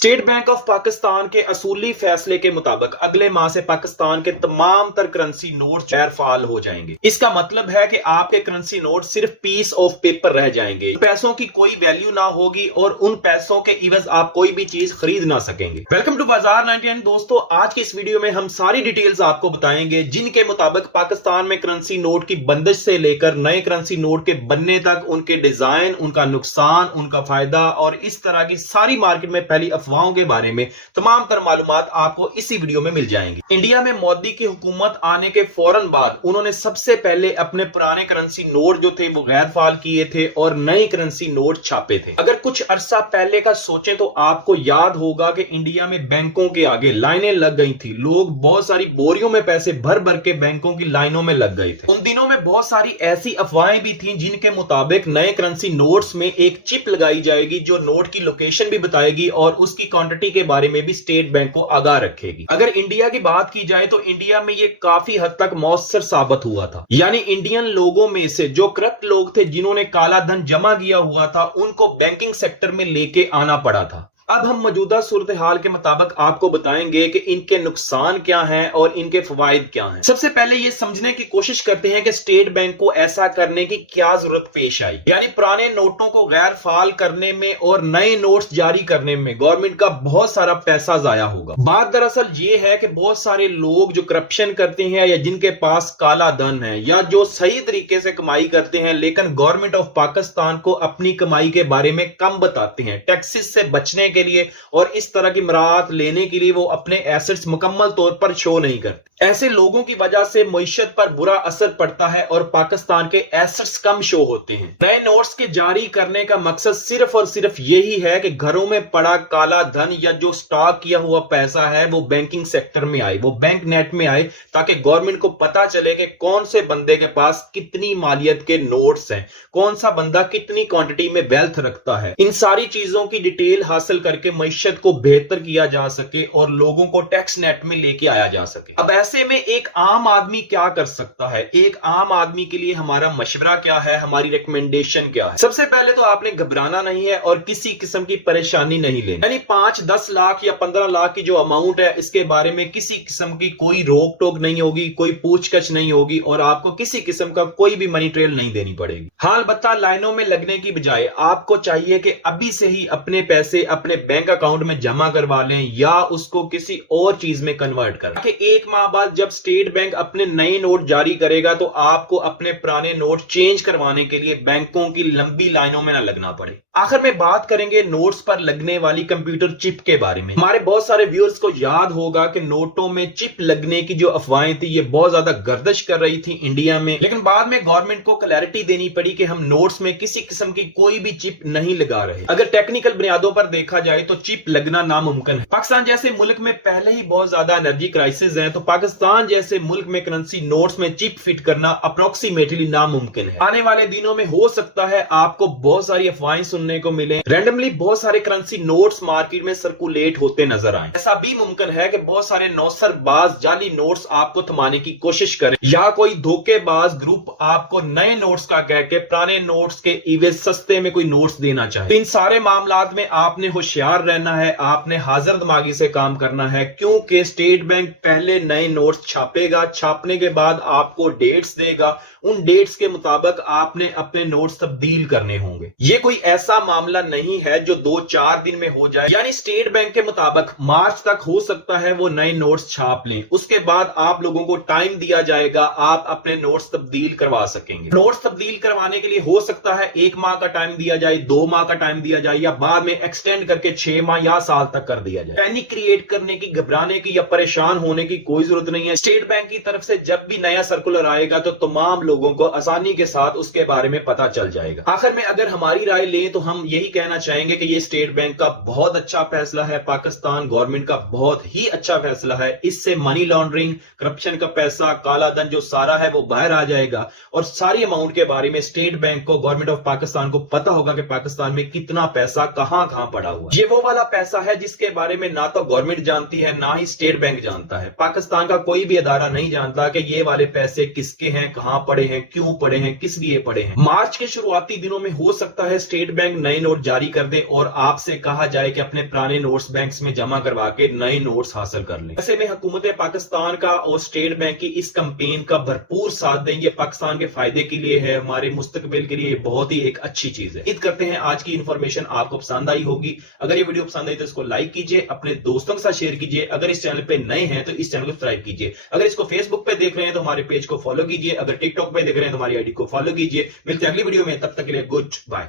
State bank of Pakistan के असूली फैसले के मुताबिक अगले माह से पाकिस्तान के तमाम तर करेंसी नोट गैर फाल हो जाएंगे। इसका मतलब है कि आपके करेंसी नोट सिर्फ पीस ऑफ पेपर रह जाएंगे, पैसों की कोई वैल्यू ना होगी और उन पैसों के इवज आप कोई भी चीज खरीद ना सकेंगे। वेलकम टू बाजार 99। दोस्तों, आज की इस वीडियो में हम सारी डिटेल्स आपको बताएंगे जिनके मुताबिक पाकिस्तान में करेंसी नोट की बंदिश से लेकर नए करेंसी नोट के बनने तक उनके डिजाइन, उनका नुकसान, उनका फायदा और इस तरह की सारी मार्केट में पहली अफवाहों के बारे में तमाम तर मालूमात आपको इसी वीडियो में मिल जाएंगी। इंडिया में मोदी की हुकूमत आने के फौरन बाद उन्होंने सबसे पहले अपने पुराने करेंसी नोट जो थे वो गैर फाल किए थे और नई करेंसी नोट छापे थे। अगर कुछ अरसा पहले का सोचें तो आपको याद होगा कि इंडिया में बैंकों के आगे लाइनें लग गई थी। लोग बहुत सारी बोरियों में पैसे भर भर के बैंकों की लाइनों में लग गए थे। उन दिनों में बहुत सारी ऐसी अफवाहें भी थी जिनके मुताबिक नए करेंसी नोट्स में एक चिप लगाई जाएगी जो नोट की लोकेशन भी बताएगी और उसकी क्वांटिटी के बारे में भी स्टेट बैंक को आगाह रखेगी। अगर इंडिया की बात की जाए तो इंडिया में यह काफी हद तक मौसर साबित हुआ था। यानी इंडियन लोगों में से जो करप्ट लोग थे जिन्होंने काला धन जमा किया हुआ था उनको बैंकिंग सेक्टर में लेके आना पड़ा था। अब हम मौजूदा सूरत हाल के मुताबिक आपको बताएंगे कि इनके नुकसान क्या हैं और इनके फवायद क्या हैं। सबसे पहले ये समझने की कोशिश करते हैं कि स्टेट बैंक को ऐसा करने की क्या जरूरत पेश आई। यानी पुराने नोटों को गैर फाल करने में और नए नोट्स जारी करने में गवर्नमेंट का बहुत सारा पैसा जाया होगा। बात दरअसल ये है कि बहुत सारे लोग जो करप्शन करते हैं या जिनके पास काला धन है या जो सही तरीके से कमाई करते हैं लेकिन गवर्नमेंट ऑफ पाकिस्तान को अपनी कमाई के बारे में कम बताते हैं, टैक्सेस से बचने के लिए और इस तरह की मराहत लेने के लिए वो अपने एसेट्स मुकम्मल तौर पर शो नहीं करते। ऐसे लोगों की वजह से मईशत पर बुरा असर पड़ता है और पाकिस्तान के एसेट्स कम शो होते हैं। नए नोट्स के जारी करने का मकसद सिर्फ और सिर्फ यही है कि घरों में पड़ा काला धन या जो स्टॉक किया हुआ पैसा है वो बैंकिंग सेक्टर में आए, वो बैंक नेट में आए, ताकि गवर्नमेंट को पता चले कि कौन से बंदे के पास कितनी मालियत के नोट्स हैं, कौन सा बंदा कितनी क्वांटिटी में वेल्थ रखता है। इन सारी चीजों की डिटेल हासिल करके मईशत को बेहतर किया जा सके और लोगों को टैक्स नेट में लेके आया जा सके। अब ऐसे में एक आम आदमी क्या कर सकता है? एक आम आदमी के लिए हमारा मशवरा क्या है, हमारी रिकमेंडेशन क्या है? सबसे पहले तो आपने घबराना नहीं है और किसी किस्म की परेशानी नहीं लेनी। यानी 5-10 लाख या 15 लाख की जो अमाउंट है इसके बारे में किसी किस्म की कोई रोक टोक नहीं होगी, कोई पूछताछ नहीं होगी और आपको किसी किस्म का कोई भी मनी ट्रेल नहीं देनी पड़ेगी। हाल बत्ता लाइनों में लगने की बजाय आपको चाहिए कि अभी से ही अपने पैसे अपने बैंक अकाउंट में जमा करवा लें या उसको किसी और चीज में कन्वर्ट करें ताकि एक माह बाद जब स्टेट बैंक अपने नए नोट जारी करेगा तो आपको अपने पुराने नोट चेंज करवाने के लिए बैंकों की लंबी लाइनों में ना लगना पड़े। आखिर में बात करेंगे नोट्स पर लगने वाली कंप्यूटर चिप के बारे में। हमारे बहुत सारे व्यूअर्स को याद होगा कि नोटों में चिप लगने की जो अफवाहें थी ये बहुत ज्यादा गर्दिश कर रही थी इंडिया में, लेकिन बाद में गवर्नमेंट को क्लैरिटी देनी पड़ी कि हम नोट्स में किसी किस्म की कोई भी चिप नहीं लगा रहे। अगर टेक्निकल बुनियादों पर देखा जाए तो चिप लगना नामुमकिन है। पाकिस्तान जैसे मुल्क में पहले ही बहुत ज्यादा एनर्जी क्राइसिस है तो पाकिस्तान जैसे मुल्क में करेंसी नोट्स में चिप फिट करना अप्रोक्सीमेटली नामुमकिन है। आने वाले दिनों में हो सकता है आपको बहुत सारी अफवाहें सुनने को मिले, रैंडमली बहुत सारे करेंसी नोट्स मार्केट में सर्कुलेट होते नजर आए। ऐसा भी मुमकिन है कि बहुत सारे नौसरबाज जाली नोट्स आपको थमाने की कोशिश करें या कोई धोखेबाज ग्रुप आपको नए नोट्स का कह के पुराने नोट्स के इवेज सस्ते में कोई नोट्स देना चाहे। तो इन सारे मामलात में आपने होशियार रहना है, आपने हाजिर दिमागी से काम करना है क्योंकि स्टेट बैंक पहले नए नोट्स छापेगा, छापने के बाद आपको डेट्स देगा, उन डेट्स के मुताबिक आपने अपने नोट्स तब्दील करने होंगे। ये कोई ऐसा मामला नहीं है जो 2-4 दिन में हो जाए। यानी स्टेट बैंक के मुताबिक मार्च तक हो सकता है वो नए नोट्स छाप लें, उसके बाद आप लोगों को टाइम दिया जाएगा, आप अपने नोट्स तब्दील करवा सकेंगे। नोट्स तब्दील करवाने के लिए हो सकता है 1 माह का टाइम दिया जाए, 2 माह का टाइम दिया जाए या बाद में एक्सटेंड करके 6 माह या साल तक कर दिया जाए। पैनिक क्रिएट करने की, घबराने की या परेशान होने की कोई जरूरत नहीं है। स्टेट बैंक की तरफ से जब भी नया सर्कुलर आएगा तो तमाम लोगों को आसानी के साथ उसके बारे में पता चल जाएगा। आखिर में अगर हमारी राय लें तो हम यही कहना चाहेंगे कि ये स्टेट बैंक का बहुत अच्छा फैसला है, पाकिस्तान गवर्नमेंट का बहुत ही अच्छा फैसला है। इससे मनी लॉन्ड्रिंग, करप्शन का पैसा, काला धन जो सारा है वो बाहर आ जाएगा और सारी अमाउंट के बारे में स्टेट बैंक को, गवर्नमेंट ऑफ पाकिस्तान को पता होगा कि पाकिस्तान में कितना पैसा कहां कहां पड़ा हुआ है। ये वो वाला पैसा है जिसके बारे में ना तो गवर्नमेंट जानती है ना ही स्टेट बैंक जानता है। पाकिस्तान का कोई भी अदारा नहीं जानता कि ये वाले पैसे किसके हैं, कहां पड़े हैं, क्यों पड़े हैं, किस लिए पड़े हैं। मार्च के शुरुआती दिनों में हो सकता है स्टेट बैंक नए नोट जारी कर दे और आपसे कहा जाए कि अपने पुराने नोट्स बैंक्स में जमा करवा के नए नोट्स हासिल कर लें। ऐसे में हुकूमत पाकिस्तान का और स्टेट बैंक की इस कैंपेन का भरपूर साथ दें। ये पाकिस्तान के फायदे के लिए है, हमारे मुस्तकबिल के लिए बहुत ही एक अच्छी चीज है। उम्मीद करते हैं आज की इंफॉर्मेशन आपको पसंद आई होगी। अगर ये वीडियो पसंद आई तो इसको लाइक कीजिए, अपने दोस्तों के साथ शेयर कीजिए। अगर इस चैनल पे नए हैं तो इस चैनल को सब्सक्राइब कीजिए। अगर इसको फेसबुक पे देख रहे हैं तो हमारे पेज को फॉलो कीजिए। अगर टिकटॉक पे देख रहे हैं तो हमारी आईडी को फॉलो कीजिए। मिलते हैं अगली वीडियो में, तब तक के लिए गुड बाय।